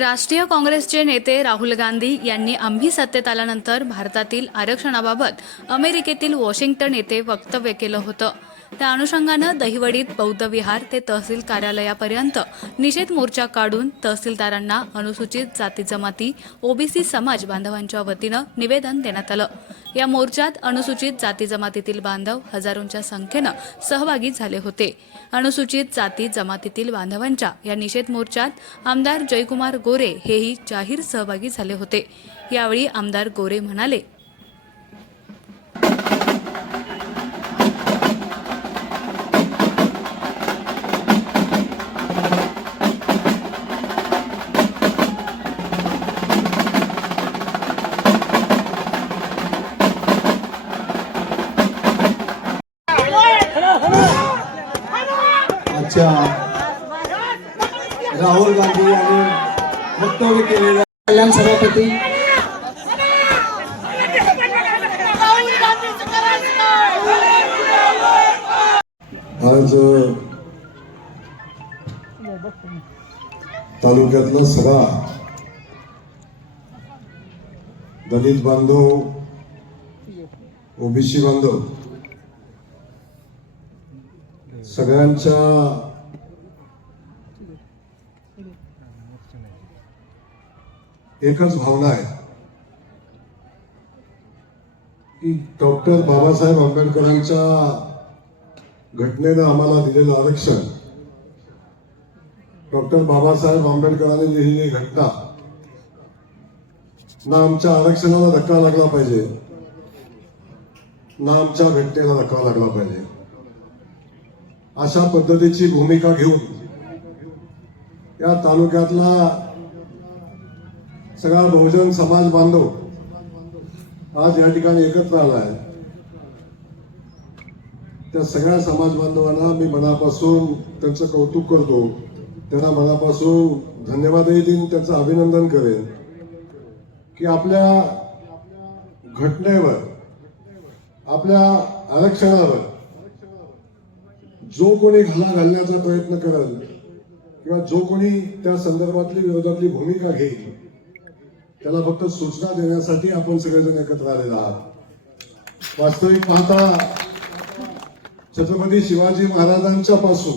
राष्ट्रीय काँग्रेसचे नेते राहुल गांधी यांनी आम्ही सत्तेत आल्यानंतर भारतातील आरक्षणाबाबत अमेरिकेतील वॉशिंग्टन येथे वक्तव्य केलं होतं। त्या अनुषंगानं दहिवडीत बौद्ध विहार ते तहसील कार्यालयापर्यंत निषेध मोर्चा काढून तहसीलदारांना अनुसूचित जाती जमाती ओबीसी समाज बांधवांच्या वतीनं निवेदन देण्यात आलं। या मोर्चात अनुसूचित जाती जमातीतील बांधव हजारोंच्या संख्येनं सहभागी झाले होते। अनुसूचित जाती जमातीतील बांधवांच्या या निषेध मोर्चात आमदार जयकुमार गोरे हेही जाहीर सहभागी झाले होते। यावेळी आमदार गोरे म्हणाले, अच्छा राहुल गांधी यांनी वक्तव्य केलेलं कल्याण सभापती आज तालुक्यातला सगळा दलित बांधव ओबीसी बांधव सगळ्यांच्या एकच भावना आहे की डॉक्टर बाबासाहेब आंबेडकरांच्या घटनेनं आम्हाला दिलेलं आरक्षण, डॉक्टर बाबासाहेब आंबेडकरांनी लिहिलेली घटना ना आमच्या आरक्षणाला धक्का लागला पाहिजे ना आमच्या घटनेला धक्का लागला पाहिजे, अशा पद्धतीची भूमिका घेऊन या तालुक्यातला सगळा बहुजन समाज बांधव आज या ठिकाणी एकत्र आला आहे। त्या सगळ्या समाज बांधवांना मी मनापासून त्यांचं कौतुक करतो, त्यांना मनापासून धन्यवादही देईन, त्यांचं अभिनंदन करेन की आपल्या घटनेवर, आपल्या आरक्षणावर जो कोणी घाला घालण्याचा प्रयत्न करेल किंवा जो कोणी त्या संदर्भातली विरोधातली भूमिका घेईल त्याला फक्त सूचना देण्यासाठी आपण सगळेजण एकत्र आलेला आहात। वास्तविक पाहता छत्रपती शिवाजी महाराजांच्या पासून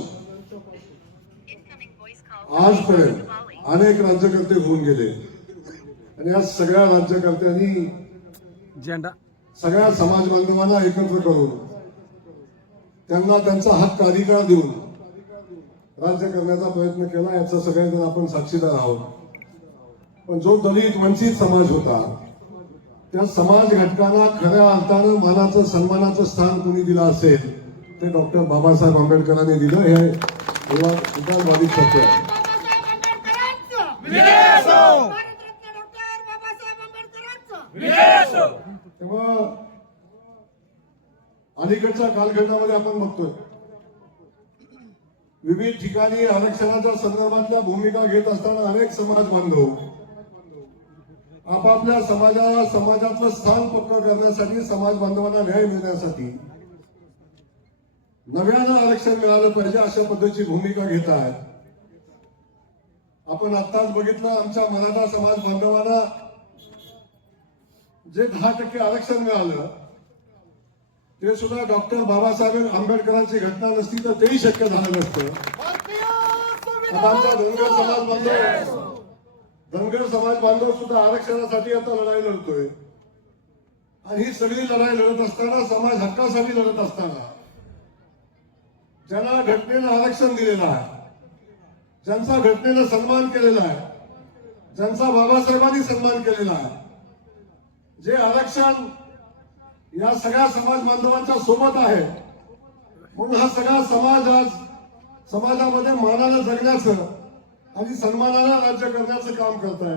आजपर्यंत अनेक राज्यकर्ते होऊन गेले आणि या सगळ्या राज्यकर्त्यांनी सगळ्या समाज बांधवांना एकत्र करून त्यांना त्यांचा हक्क अधिकार देऊन राज्य करण्याचा प्रयत्न केला, याचा सगळेजण आपण साक्षीदार आहोत। पण जो दलित वंचित समाज होता त्या समाज घटकांना खऱ्या अर्थानं मानाचं सन्मानाचं स्थान कुणी दिलं असेल ते डॉक्टर बाबासाहेब आंबेडकरांनी दिलं, हे उदारवादी सत्य आहे। तेव्हा अलीकडच्या कालखंडामध्ये आपण बघतोय विविध ठिकाणी आरक्षणाच्या संदर्भातल्या भूमिका घेत असताना अनेक समाज बांधव आपापल्या समाजाला समाजातलं स्थान पक्क करण्यासाठी, समाज बांधवांना न्याय मिळण्यासाठी नव्यानं आरक्षण मिळालं पाहिजे अशा पद्धतीची भूमिका घेत आहेत। आपण आत्ताच बघितलं आमच्या मराठा समाज बांधवांना जे 10% आरक्षण मिळालं ते सुद्धा डॉक्टर बाबासाहेब आंबेडकरांची घटना नसती तर तेही शक्य झालं नसतं। आमचा धनगर समाज बांधव सुद्धा आरक्षणासाठी आता लढाई लढतोय आणि ही सगळी लढाई लढत असताना, समाज हक्कासाठी लढत असताना ज्यांना घटनेनं आरक्षण दिलेलं आहे, ज्यांचा घटनेनं सन्मान केलेला आहे, ज्यांचा बाबासाहेबांनी सन्मान केलेला आहे, जे आरक्षण या सगळ्या समाज बांधवांच्या सोबत आहे, म्हणून हा सगळा समाज आज समाजामध्ये मानानं जगण्याचं आणि सन्मानानं राज्य करण्याचं काम करत आहे।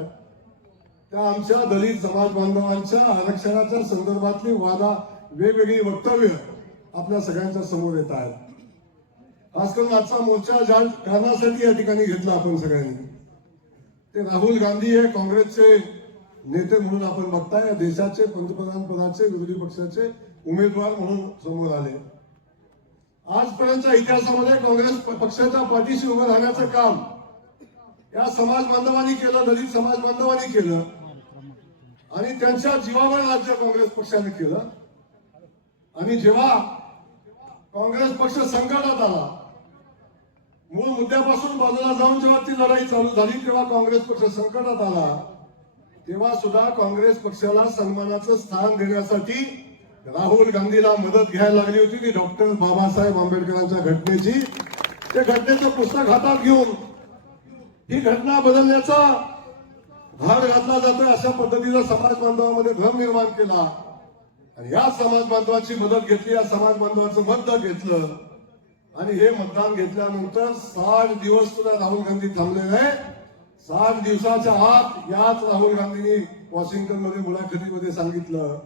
त्या आमच्या दलित समाज बांधवांच्या आरक्षणाच्या संदर्भातली वेगवेगळी वक्तव्य आपल्या सगळ्यांच्या समोर येत आहेत। खास करून आजचा मोर्चा ज्या कारणासाठी या ठिकाणी घेतला आपण सगळ्यांनी, ते राहुल गांधी हे काँग्रेसचे नेते म्हणून आपण बघताय, या देशाचे पंतप्रधान पदाचे विरोधी पक्षाचे उमेदवार म्हणून समोर आले। आजपर्यंतच्या इतिहासामध्ये काँग्रेस पक्षाच्या पाठीशी उभं राहण्याचं काम या समाज बांधवांनी केलं, दलित समाज बांधवांनी केलं आणि त्यांच्या जीवावर राज्य काँग्रेस पक्षाने केलं. आणि जेव्हा काँग्रेस पक्ष संकटात आला, मूळ मुद्द्यापासून बाजूला जाऊन जेव्हा ती लढाई चालू झाली, तेव्हा काँग्रेस पक्ष संकटात आला. तेव्हा सुद्धा काँग्रेस पक्षाला सन्मानाचं स्थान देण्यासाठी राहुल गांधीला मदत घ्यायला लागली होती ती डॉक्टर बाबासाहेब आंबेडकरांच्या घटनेची. ते घटनेचं पुस्तक हातात घेऊन ही घटना बदलण्याचा भाग घातला जातोय, अशा पद्धतीचा समाज बांधवांमध्ये भ्रम निर्माण केला. आणि या समाज बांधवाची मदत घेतली, या समाज बांधवाचं मतदान घेतलं. आणि हे मतदान घेतल्यानंतर 60 दिवस सुद्धा राहुल गांधी थांबले नाही. 60 दिवसाच्या आत याच राहुल गांधींनी वॉशिंग्टन मध्ये मुलाखतीमध्ये सांगितलं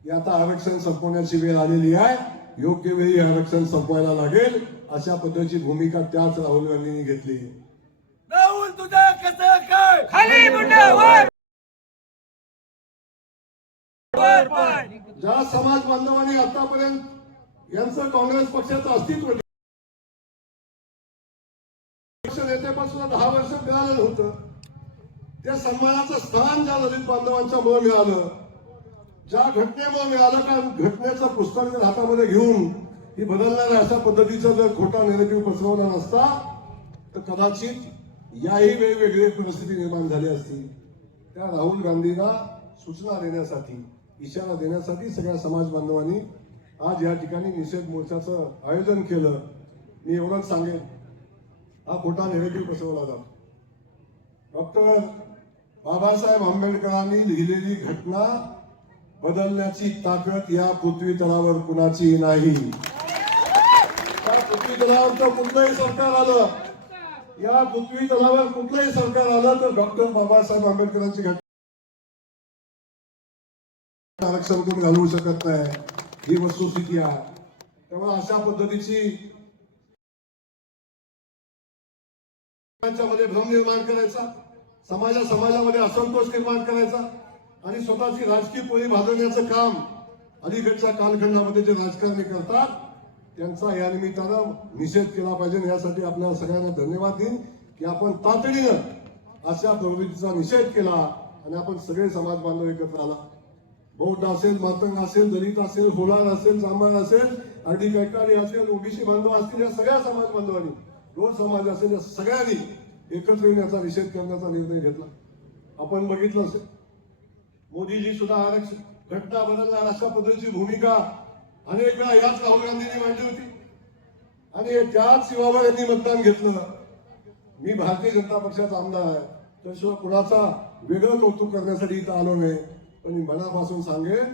की आता आरक्षण संपवण्याची वेळ आलेली आहे, योग्य वेळी आरक्षण संपवायला लागेल. अशा पद्धतीची भूमिका त्याच राहुल गांधींनी घेतली. राहुल तुझं कसं काय खाली मुंड्यावर वर पाय. ज्या समाज बांधवांनी आतापर्यंत यांचं काँग्रेस पक्षाचं अस्तित्व नेत्यापासून 10 वर्ष मिळालं होतं, त्या सन्मानाचं स्थान ज्या दलित बांधवांच्या मुळे मिळालं, ज्या घटनेमुळे मिळालं, का घटनेचं पुस्तक जर हातामध्ये घेऊन ही बदलणाऱ्या अशा पद्धतीचा जर खोटा नेरेटिव्ह पसरवला नसता तर कदाचित याही वेगवेगळी परिस्थिती निर्माण झाली असती. त्या राहुल गांधींना सूचना देण्यासाठी, इशारा देण्यासाठी सगळ्या समाज बांधवांनी आज या ठिकाणी निषेध मोर्चाचं आयोजन केलं. मी एवढंच सांगेन, हा खोटा नेरेटिव्ह पसरवला जातो. डॉक्टर बाबासाहेब आंबेडकरांनी लिहिलेली घटना बदलण्याची ताकद या पृथ्वी तलावर कुणाची नाही. या पृथ्वी तलावर तर कुठलंही सरकार आलं, या पृथ्वी तलावर कुठलंही सरकार आलं तर डॉक्टर बाबासाहेब आंबेडकरांची घटना आरक्षण कोण घालवू शकत नाही, ही वस्तुस्थिती आहे. तेव्हा अशा पद्धतीची मध्ये भ्रम निर्माण करायचा, समाजामध्ये असंतोष निर्माण करायचा आणि स्वतःची राजकीय पोळी भाजवण्याचं काम अलीकडच्या कालखंडामध्ये जे राजकारणी करतात त्यांचा या निमित्तानं निषेध केला पाहिजे. यासाठी आपल्याला सगळ्यांना धन्यवाद देईन की आपण तातडीनं अशा प्रवृत्तीचा निषेध केला आणि आपण सगळे समाज बांधव एकत्र आला. बौद्ध असेल, मातंग असेल, दलित असेल, होलार असेल, चांभार असेल, आरडी कैकाडी असेल, ओबीसी बांधव असतील, या सगळ्या समाज बांधवांनी, दोन समाज असेल, या सगळ्यांनी एकत्र येऊन याचा निषेध करण्याचा निर्णय घेतला. आपण बघितलं असेल मोदीजी सुद्धा आरक्षण घटना बदलणार अशा पद्धतीची भूमिका अनेक वेळा याच राहुल गांधींनी मांडली होती आणि त्याच युवावर यांनी मतदान घेतलं. मी भारतीय जनता पक्षाचा आमदार आहे, त्याशिवाय कुणाचा वेगळं कौतुक करण्यासाठी इथं आलो नाही, पण मी मनापासून सांगेन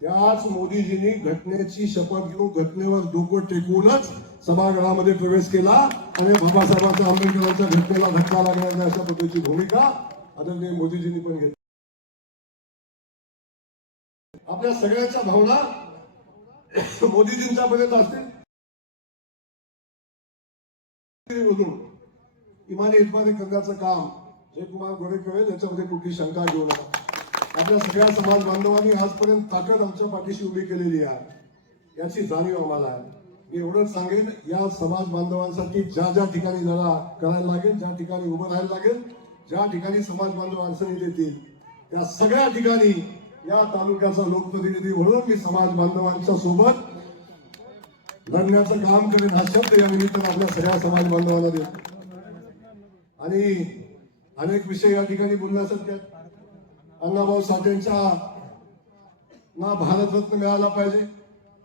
त्याच मोदीजींनी घटनेची शपथ घेऊन घटनेवर डोकं टेकवूनच सभागृहामध्ये प्रवेश केला आणि बाबासाहेबांच्या आंबेडकरांच्या घटनेला धक्का लागणार नाही अशा पद्धतीची भूमिका आदरणीय मोदीजींनी पण घेतली. आपल्या सगळ्यांच्या भावना मोदीजींच्या पर्यंत असतील. इमानी इतमानी करण्याचं काम जयकुमार गोरे करेल याच्यामध्ये कुठली शंका घेऊ नका. आपल्या सगळ्या समाज बांधवांनी आजपर्यंत ताकद आमच्या पाठीशी उभी केलेली आहे, याची जाणीव आम्हाला आहे. मी एवढंच सांगेन, या समाज बांधवांसाठी ज्या ज्या ठिकाणी लढा करायला लागेल, ज्या ठिकाणी उभं राहायला लागेल, ज्या ठिकाणी समाज बांधव अडचणी देतील, त्या सगळ्या ठिकाणी या तालुक्याचा लोकप्रतिनिधी म्हणून मी समाज बांधवांच्या सोबत लढण्याचं काम करेन हा शब्द या निमित्तानं आपल्या सगळ्या समाज बांधवांना देतो. आणि अनेक विषय या ठिकाणी बोलण्यासारखे आहेत. अण्णाभाऊ साठेंच्या ना भारतरत्न मिळाला पाहिजे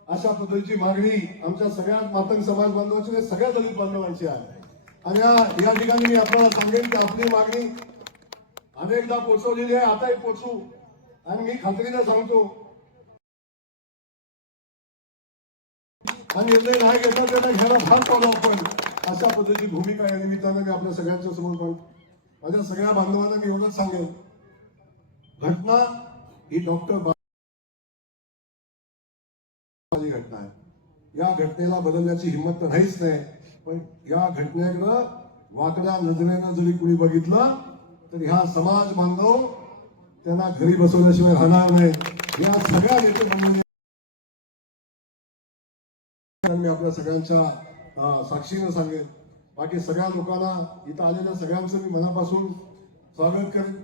अशा पद्धतीची मागणी आमच्या सगळ्या मातंग समाज बांधवांची, सगळ्या दलित बांधवांची आहे. आणि या ठिकाणी मी आपल्याला सांगेन की आपली मागणी अनेकदा पोहोचवलेली आहे, आताही पोहोचू. आणि मी खात्रीने सांगतो आणि निर्णय नाही घेता त्यांना घ्यायला भाग पाडू आपण, अशा पद्धतीची भूमिका या निमित्तानं मी आपल्या सगळ्यांच्या समोर पाहतो. माझ्या सगळ्या बांधवांना मी एवढंच सांगेन, घटना ही डॉक्टर घटना आहे. या घटनेला बदलण्याची हिंमत तर नाहीच नाही, पण या घटनेकडं वाकड्या नजरेनं जरी कुणी बघितलं तर ह्या समाज बांधव त्यांना घरी बसवल्याशिवाय राहणार नाही. या सगळ्या नेते मंडळी मी आपल्या सगळ्यांच्या साक्षीनं सांगेन, बाकी सगळ्या लोकांना, इथं आलेल्या सगळ्यांचं मी मनापासून स्वागत करेन.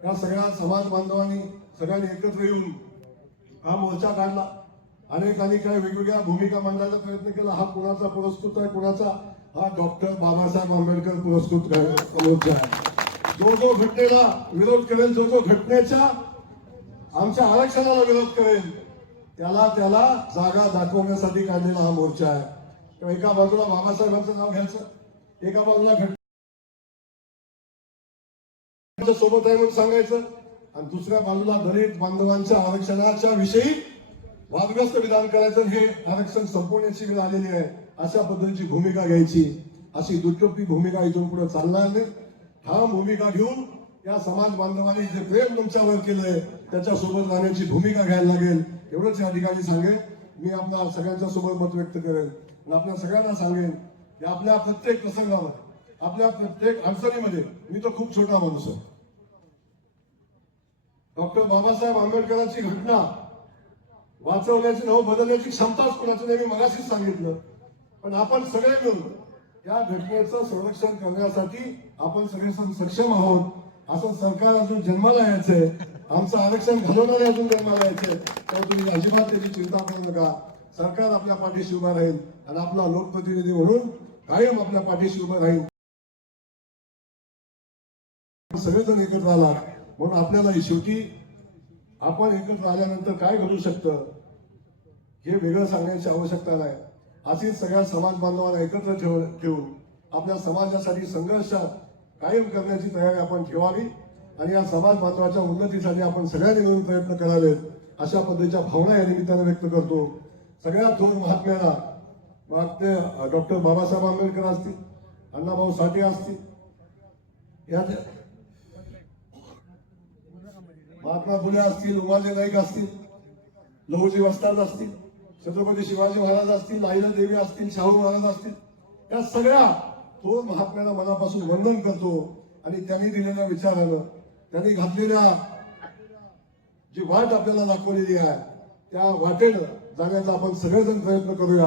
या सगळ्या समाज बांधवांनी सगळ्यांनी एकत्र येऊन हा मोर्चा काढला. अनेकांनी काही वेगवेगळ्या भूमिका मांडण्याचा प्रयत्न केला. हा कुणाचा पुरस्कृत आहे, कुणाचा, हा डॉक्टर बाबासाहेब आंबेडकर पुरस्कृत मोर्चा आहे. जो घटनेला विरोध करेल, जो घटनेच्या आमच्या आरक्षणाला विरोध करेल, त्याला जागा दाखवण्यासाठी काढलेला हा मोर्चा आहे. तेव्हा एका बाजूला बाबासाहेबांचं नाव घ्यायचं, एका बाजूला घटनेच्या सोबत आहे म्हणून सांगायचं, आणि दुसऱ्या बाजूला दलित बांधवांच्या आरक्षणाच्या विषयी वादग्रस्त विधान करायचं. हे आरक्षण संपवण्याची वेळ आलेली आहे अशा पद्धतीची भूमिका घ्यायची. अशी दुटप्पी भूमिका इथून पुढे चालणार नाही. ठाम भूमिका घेऊन या समाज बांधवांनी जे प्रेम तुमच्यावर केलंय त्याच्यासोबत राहण्याची भूमिका घ्यायला लागेल. एवढंच या ठिकाणी सांगेन. मी आपल्या सगळ्यांच्या सोबत मत व्यक्त करेन आणि आपल्या सगळ्यांना सांगेन की आपल्या प्रत्येक प्रसंगावर, आपल्या प्रत्येक अडचणीमध्ये, मी तो खूप छोटा माणूस आहे, डॉक्टर बाबासाहेब आंबेडकरांची घटना वाचवण्याची, नव बदलण्याची क्षमताच कुणाची नाही, मी मगाशीच सांगितलं. पण आपण सगळे मिळून या घटनेचं संरक्षण करण्यासाठी आपण सगळे सक्षम आहोत. असं सरकार अजून जन्माला यायचंय, आमचं आरक्षण घालवणारे अजून जन्माला यायचंय. तर तुम्ही अजिबात त्याची चिंता करू नका. सरकार आपल्या पाठीशी उभा राहील आणि आपला लोकप्रतिनिधी म्हणून कायम आपल्या पाठीशी उभा राहील. सगळेजण एकत्र आला म्हणून आपल्याला शेवटी आपण एकत्र आल्यानंतर काय घडू शकतं हे वेगळं सांगण्याची आवश्यकता नाही. अशीच सगळ्या समाज बांधवांना एकत्र ठेवून आपल्या समाजासाठी संघर्ष कायम करण्याची तयारी आपण ठेवावी आणि या समाज बांधवाच्या उन्नतीसाठी आपण सगळ्यांनी मिळून प्रयत्न करावेत अशा पद्धतीच्या भावना या निमित्ताने व्यक्त करतो. सगळ्या थोर महात्म्याला, मग ते डॉक्टर बाबासाहेब आंबेडकर असतील, अण्णाभाऊ साठे असतील, या महात्मा फुले असतील, उमाजी नाईक असतील, लहुजी वस्ताद असतील, छत्रपती शिवाजी महाराज असतील, अहिल्यादेवी असतील, शाहू महाराज असतील, या सगळ्या थोर महात्म्याला मनापासून वंदन करतो. आणि त्यांनी दिलेल्या विचारानं, त्यांनी घातलेल्या जी वाट आपल्याला दाखवलेली आहे त्या वाटेनं जाण्याचा आपण सगळेजण प्रयत्न करूया.